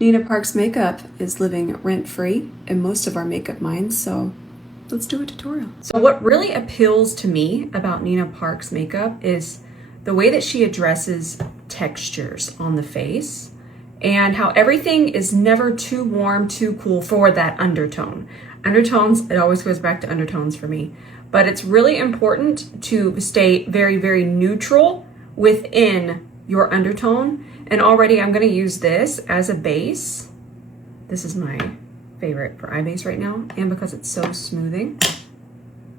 𝗕𝗓𝗧𝗬 makeup is living rent-free in most of our makeup minds, so let's do a tutorial. So what really appeals to me about 𝗕𝗓𝗧𝗬's makeup is the way that she addresses textures on the face and how everything is never too warm, too cool for that undertone. Undertones, it always goes back to undertones for me, but it's really important to stay very, very neutral within your undertone. And already I'm going to use this as a base. This is my favorite for eye base right now, and because it's so smoothing.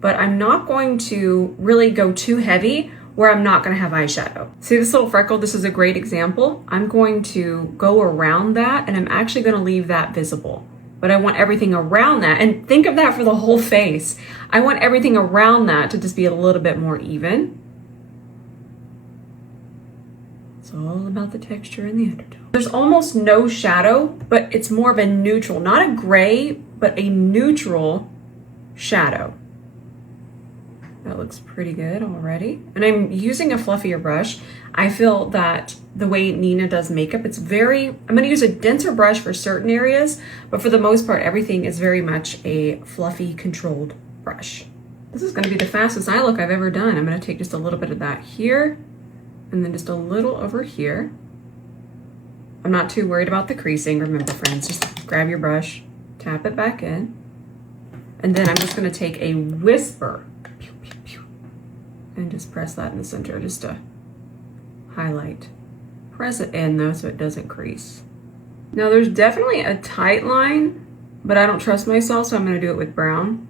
But I'm not going to really go too heavy where I'm not going to have eyeshadow. See this little freckle? This is a great example. I'm going to go around that, and I'm actually going to leave that visible. But I want everything around that, and think of that for the whole face. I want everything around that to just be a little bit more even. It's all about the texture and the undertone. There's almost no shadow, but it's more of a neutral, not a gray, but a neutral shadow. That looks pretty good already. And I'm using a fluffier brush. I feel that the way Nina does makeup, it's very, I'm gonna use a denser brush for certain areas, but for the most part, everything is very much a fluffy, controlled brush. This is gonna be the fastest eye look I've ever done. I'm gonna take just a little bit of that here, and then just a little over here. I'm not too worried about the creasing. Remember, friends, just grab your brush, tap it back in, and then I'm just gonna take a whisper and just press that in the center just to highlight. Press it in though so it doesn't crease. Now there's definitely a tight line, but I don't trust myself, so I'm gonna do it with brown.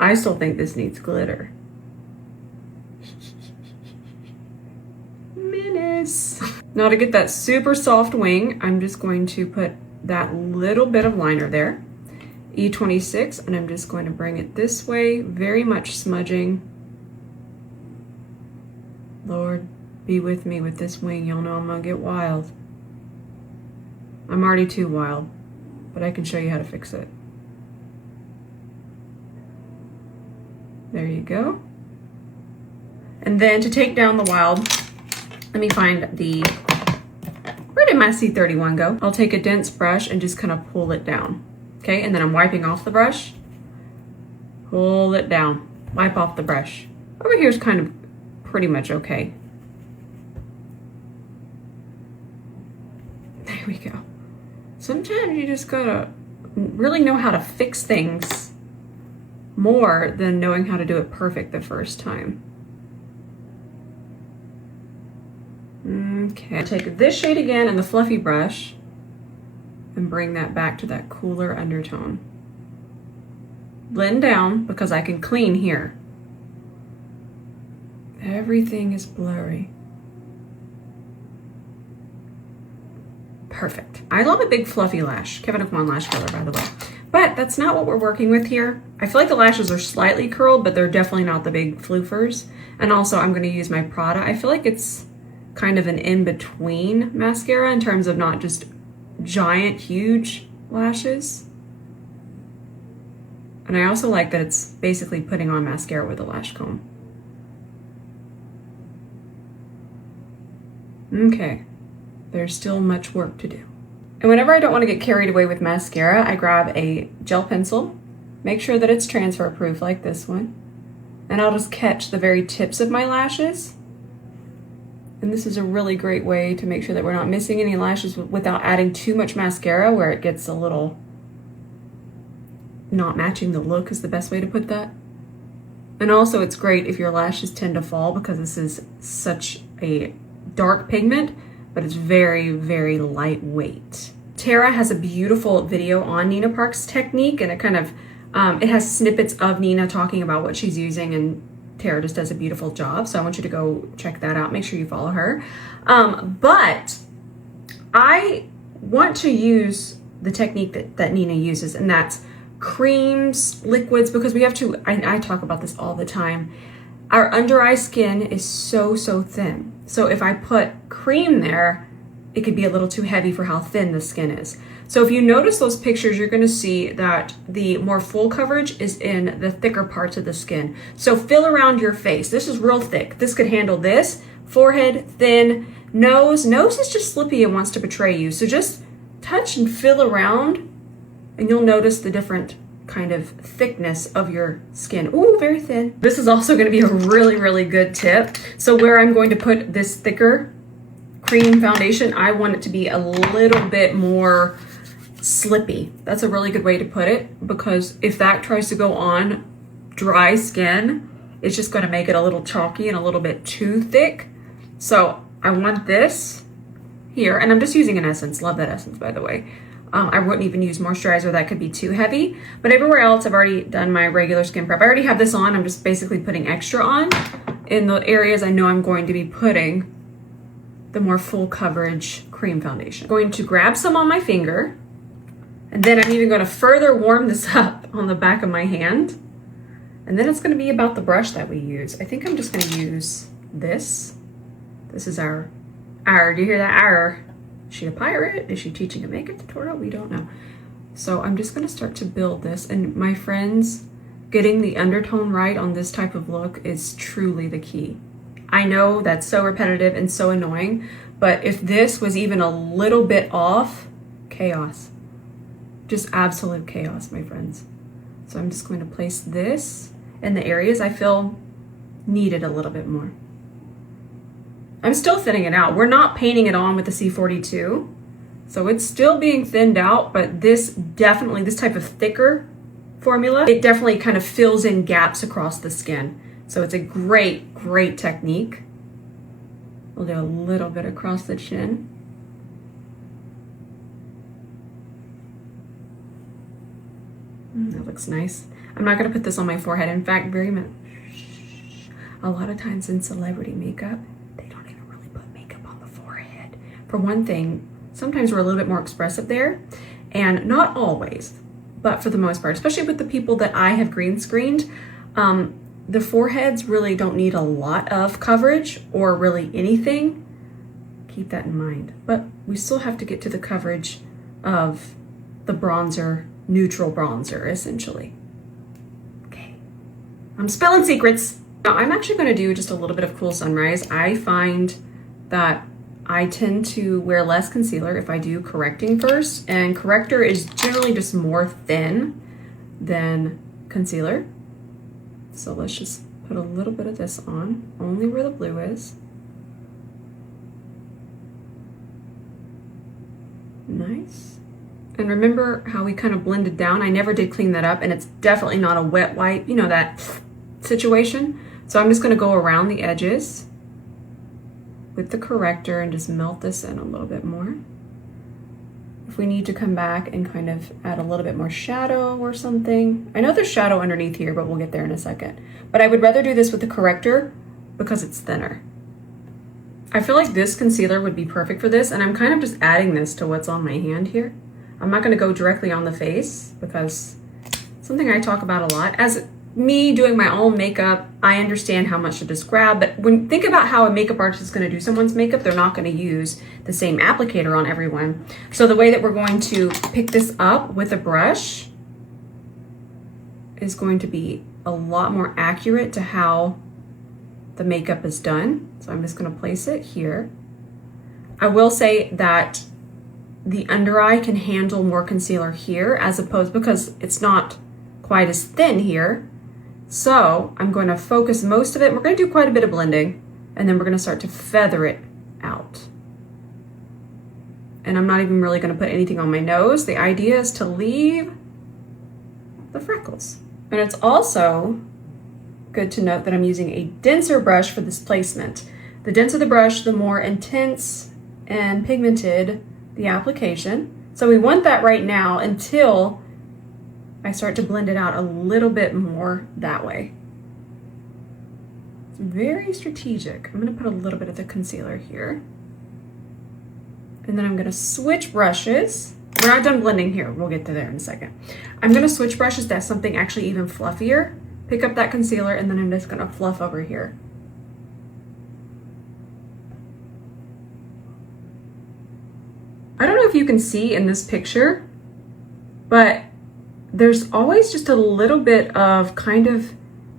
I still think this needs glitter. Now to get that super soft wing, I'm just going to put that little bit of liner there, E26, and I'm just going to bring it this way, very much smudging. Lord, be with me with this wing. Y'all know I'm gonna get wild. I'm already too wild, but I can show you how to fix it. There you go. And then to take down the wild, let me find the, where did my C31 go? I'll take a dense brush and just kind of pull it down. Okay, and then I'm wiping off the brush. Pull it down, wipe off the brush. Over here is kind of pretty much okay. There we go. Sometimes you just gotta really know how to fix things more than knowing how to do it perfect the first time. Okay, take this shade again and the fluffy brush and bring that back to that cooler undertone. Blend down because I can clean here. Everything is blurry. Perfect. I love a big fluffy lash. Kevin Aucoin lash curler, by the way. But that's not what we're working with here. I feel like the lashes are slightly curled, but they're definitely not the big floofers. And also I'm gonna use my Prada. I feel like it's kind of an in-between mascara in terms of not just giant, huge lashes. And I also like that it's basically putting on mascara with a lash comb. Okay, there's still much work to do. And whenever I don't want to get carried away with mascara, I grab a gel pencil, make sure that it's transfer proof like this one, and I'll just catch the very tips of my lashes. And this is a really great way to make sure that we're not missing any lashes without adding too much mascara where it gets a little not matching the look is the best way to put that. And also it's great if your lashes tend to fall because this is such a dark pigment, but it's very, very lightweight. Tara has a beautiful video on 𝗕𝗓𝗧𝗬's technique, and it kind of, it has snippets of Nina talking about what she's using, and Tara just does a beautiful job. So I want you to go check that out. Make sure you follow her. But I want to use the technique that Nina uses, and that's creams, liquids, because we have to, I talk about this all the time. Our under eye skin is so, so thin. So if I put cream there, it could be a little too heavy for how thin the skin is. So if you notice those pictures, you're gonna see that the more full coverage is in the thicker parts of the skin. So fill around your face. This is real thick. This could handle this. Forehead, thin. Nose is just slippy and wants to betray you. So just touch and feel around, and you'll notice the different kind of thickness of your skin. Ooh, very thin. This is also going to be a really, really good tip. So where I'm going to put this thicker cream foundation, I want it to be a little bit more slippy. That's a really good way to put it, because if that tries to go on dry skin, it's just going to make it a little chalky and a little bit too thick. So I want this here, and I'm just using an essence. Love that essence, by the way. I wouldn't even use moisturizer. That could be too heavy. But everywhere else, I've already done my regular skin prep. I already have this on. I'm just basically putting extra on in the areas I know I'm going to be putting the more full coverage cream foundation. I'm going to grab some on my finger, and then I'm even going to further warm this up on the back of my hand. And then it's going to be about the brush that we use. I think I'm just going to use this. This is our, do you hear that? Is she a pirate? Is she teaching a makeup tutorial? We don't know. So I'm just going to start to build this. And my friends, getting the undertone right on this type of look is truly the key. I know that's so repetitive and so annoying, but if this was even a little bit off, chaos. Just absolute chaos, my friends. So I'm just going to place this in the areas I feel needed a little bit more. I'm still thinning it out. We're not painting it on with the C42, so it's still being thinned out, but this type of thicker formula, it definitely kind of fills in gaps across the skin. So it's a great, great technique. We'll do a little bit across the chin. That looks nice. I'm not gonna put this on my forehead. In fact, a lot of times in celebrity makeup, they don't even really put makeup on the forehead. For one thing, sometimes we're a little bit more expressive there, and not always, but for the most part, especially with the people that I have green screened, the foreheads really don't need a lot of coverage or really anything. Keep that in mind. But we still have to get to the coverage of the bronzer, neutral bronzer, essentially. Okay, I'm spilling secrets. Now I'm actually going to do just a little bit of Cool Sunrise. I find that I tend to wear less concealer if I do correcting first, and corrector is generally just more thin than concealer. So let's just put a little bit of this on, only where the blue is. Nice. And remember how we kind of blended down? I never did clean that up, and it's definitely not a wet wipe, you know, that situation. So I'm just gonna go around the edges with the corrector and just melt this in a little bit more. If we need to come back and kind of add a little bit more shadow or something. I know there's shadow underneath here, but we'll get there in a second. But I would rather do this with the corrector because it's thinner. I feel like this concealer would be perfect for this, and I'm kind of just adding this to what's on my hand here. I'm not gonna go directly on the face because it's something I talk about a lot. As me doing my own makeup, I understand how much to just grab, but when think about how a makeup artist is gonna do someone's makeup, they're not gonna use the same applicator on everyone. So the way that we're going to pick this up with a brush is going to be a lot more accurate to how the makeup is done. So I'm just gonna place it here. I will say that the under eye can handle more concealer here as opposed, because it's not quite as thin here. So I'm going to focus most of it. We're going to do quite a bit of blending, and then we're going to start to feather it out. And I'm not even really going to put anything on my nose. The idea is to leave the freckles. And it's also good to note that I'm using a denser brush for this placement. The denser the brush, the more intense and pigmented the application. So we want that right now until I start to blend it out a little bit more that way. It's very strategic. I'm gonna put a little bit of the concealer here. And then I'm gonna switch brushes. We're not done blending here. We'll get to there in a second. I'm gonna switch brushes to something actually even fluffier. Pick up that concealer, and then I'm just gonna fluff over here. I don't know if you can see in this picture, but there's always just a little bit of kind of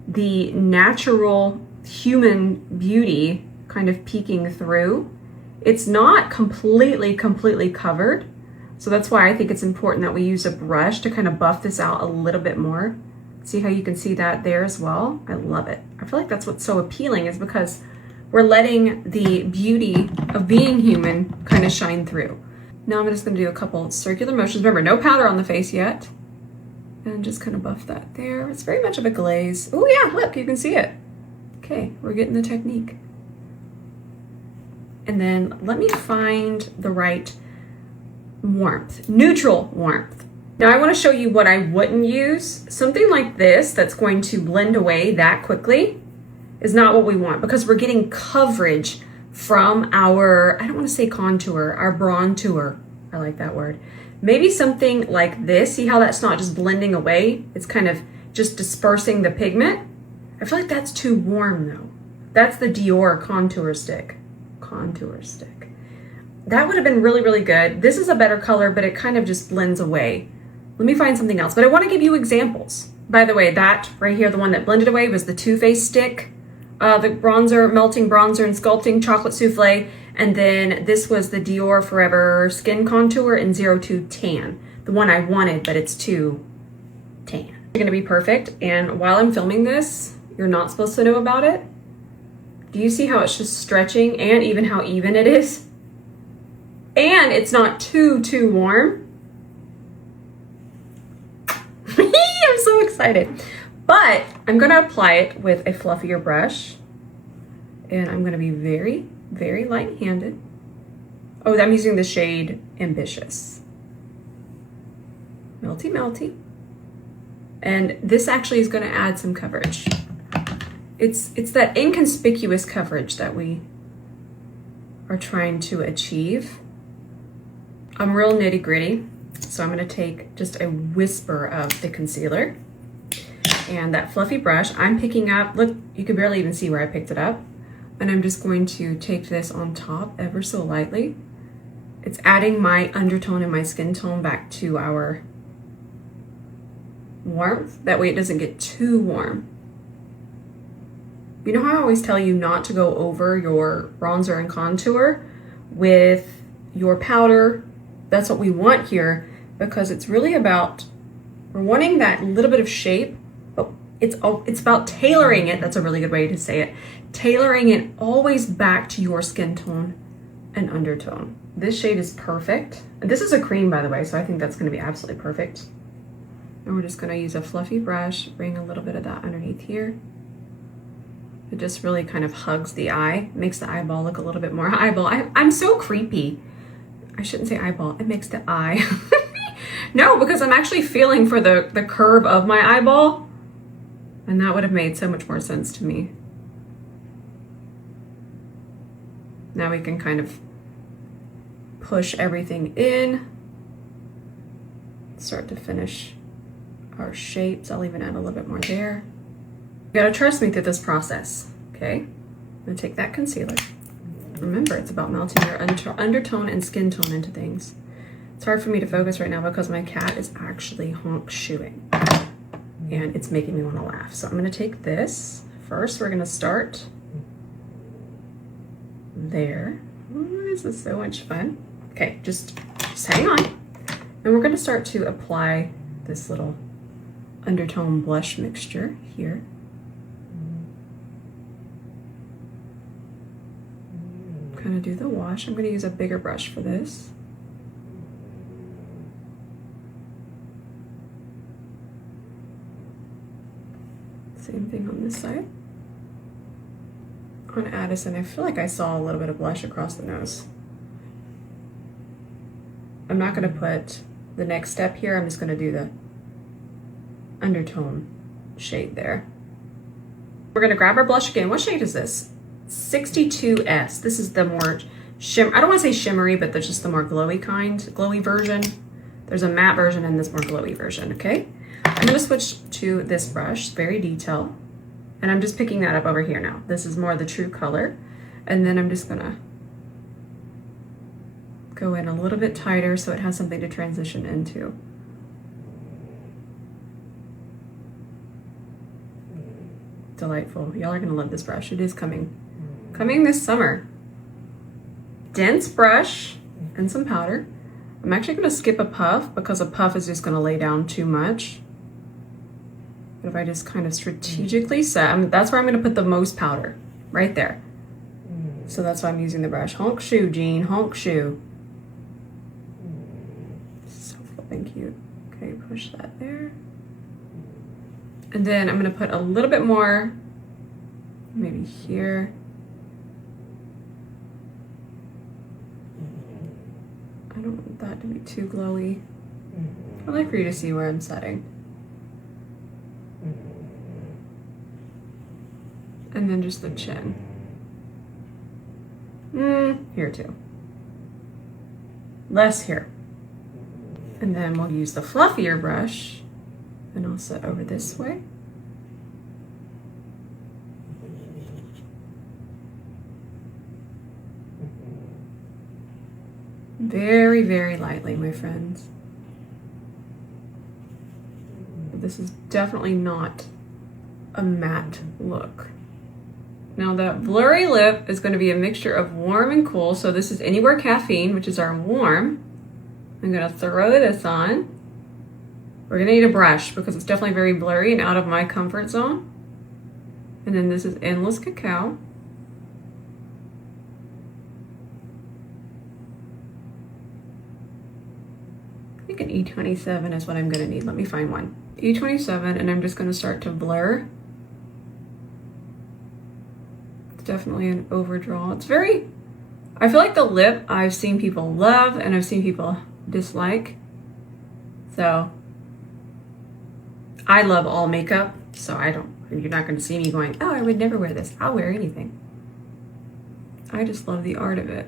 the natural human beauty kind of peeking through. It's not completely covered. So that's why I think it's important that we use a brush to kind of buff this out a little bit more. See how you can see that there as well? I love it. I feel like that's what's so appealing, is because we're letting the beauty of being human kind of shine through. Now I'm just gonna do a couple circular motions. Remember, no powder on the face yet. And just kind of buff that there. It's very much of a glaze. Oh yeah, look, you can see it. Okay, we're getting the technique. And then let me find the right warmth, neutral warmth. Now I want to show you what I wouldn't use. Something like this that's going to blend away that quickly is not what we want, because we're getting coverage from our, I don't want to say contour, our bronzer. I like that word. Maybe something like this. See how that's not just blending away? It's kind of just dispersing the pigment. I feel like that's too warm though. That's the Dior contour stick. Contour stick. That would have been really, really good. This is a better color, but it kind of just blends away. Let me find something else, but I want to give you examples. By the way, that right here, the one that blended away, was the Too Faced stick. The bronzer, melting bronzer and sculpting chocolate souffle. And then this was the Dior Forever Skin Contour in 02 Tan. The one I wanted, but it's too tan. It's gonna be perfect. And while I'm filming this, you're not supposed to know about it. Do you see how it's just stretching, and even how even it is? And it's not too warm. I'm so excited. But I'm gonna apply it with a fluffier brush, and I'm gonna be very, very light-handed. Oh, I'm using the shade Ambitious. Melty, melty. And this actually is gonna add some coverage. It's that inconspicuous coverage that we are trying to achieve. I'm real nitty-gritty, so I'm gonna take just a whisper of the concealer. And that fluffy brush, I'm picking up, look, you can barely even see where I picked it up. And I'm just going to take this on top ever so lightly. It's adding my undertone and my skin tone back to our warmth. That way it doesn't get too warm. You know how I always tell you not to go over your bronzer and contour with your powder? That's what we want here, because it's really about, we're wanting that little bit of shape, but it's about tailoring it. That's a really good way to say it. Tailoring it always back to your skin tone and undertone. This shade is perfect. And this is a cream, by the way, so I think that's gonna be absolutely perfect. And we're just gonna use a fluffy brush, bring a little bit of that underneath here. It just really kind of hugs the eye, makes the eyeball look a little bit more eyeball. I'm so creepy. I shouldn't say eyeball, it makes the eye. No, because I'm actually feeling for the curve of my eyeball, and that would have made so much more sense to me. Now we can kind of push everything in, start to finish our shapes. I'll even add a little bit more there. You gotta trust me through this process, okay? I'm gonna take that concealer. Remember, it's about melting your undertone and skin tone into things. It's hard for me to focus right now because my cat is actually honk shoeing, and it's making me wanna laugh. So I'm gonna take this. First, we're gonna start there. Ooh, this is so much fun. Okay, just hang on. And we're gonna start to apply this little undertone blush mixture here. Kind of do the wash. I'm going to use a bigger brush for this. Same thing on this side. On Addison, I feel like I saw a little bit of blush across the nose. I'm not going to put the next step here. I'm just going to do the undertone shade there. We're going to grab our blush again. What shade is this? 62S. This is the more I don't want to say shimmery, but there's just the more glowy kind, glowy version. There's a matte version and this more glowy version, okay? I'm going to switch to this brush, very detail, and I'm just picking that up over here now. This is more the true color, and then I'm just going to go in a little bit tighter so it has something to transition into. Delightful. Y'all are going to love this brush. It is coming this summer. Dense brush and some powder. I'm actually going to skip a puff because a puff is just going to lay down too much. But if I just kind of strategically set, that's where I'm going to put the most powder, right there. So that's why I'm using the brush. Honk shoe, Jean, honk shoe. So flipping cute. Okay, push that there. And then I'm going to put a little bit more, maybe here. I don't want that to be too glowy. I'd like for you to see where I'm setting. And then just the chin. Here too. Less here. And then we'll use the fluffier brush and I'll set over this way. Very, very lightly, my friends. But this is definitely not a matte look. Now that blurry lip is going to be a mixture of warm and cool. So this is Anywhere Caffeine, which is our warm. I'm going to throw this on. We're going to need a brush because it's definitely very blurry and out of my comfort zone. And then this is Endless Cacao. I think an 𝗕27 is what I'm going to need. Let me find one. 𝗕27, and I'm just going to start to blur. It's definitely an overdraw. It's very, I feel like the lip I've seen people love and I've seen people dislike. So I love all makeup, so you're not going to see me going, oh, I would never wear this. I'll wear anything. I just love the art of it.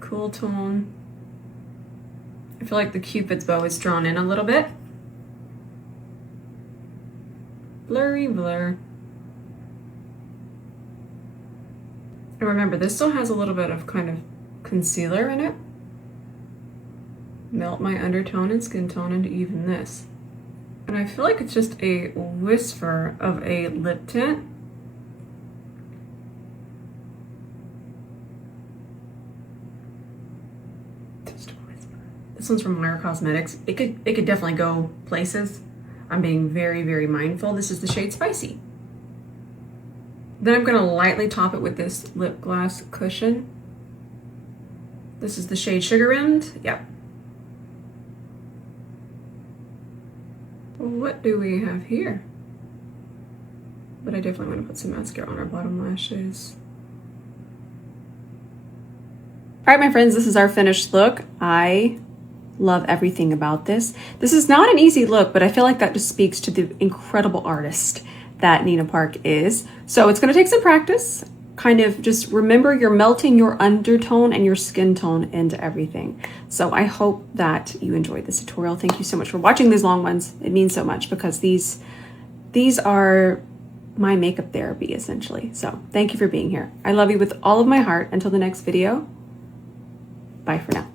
Cool tone. I feel like the Cupid's bow is drawn in a little bit. Blurry blur. And remember, this still has a little bit of kind of concealer in it. Melt my undertone and skin tone into even this. And I feel like it's just a whisper of a lip tint. Just a whisper. This one's from Haruharu Cosmetics. It could definitely go places. I'm being very, very mindful. This is the shade Spicy. Then I'm gonna lightly top it with this lip gloss cushion. This is the shade Sugar Rimmed. Yep. What do we have here? But I definitely want to put some mascara on our bottom lashes. All right, my friends, this is our finished look. I love everything about this. This is not an easy look, but I feel like that just speaks to the incredible artist that Nina Park is. So it's going to take some practice. Kind of just remember you're melting your undertone and your skin tone into everything. So I hope that you enjoyed this tutorial. Thank you so much for watching these long ones. It means so much because these are my makeup therapy essentially. So thank you for being here. I love you with all of my heart. Until the next video, bye for now.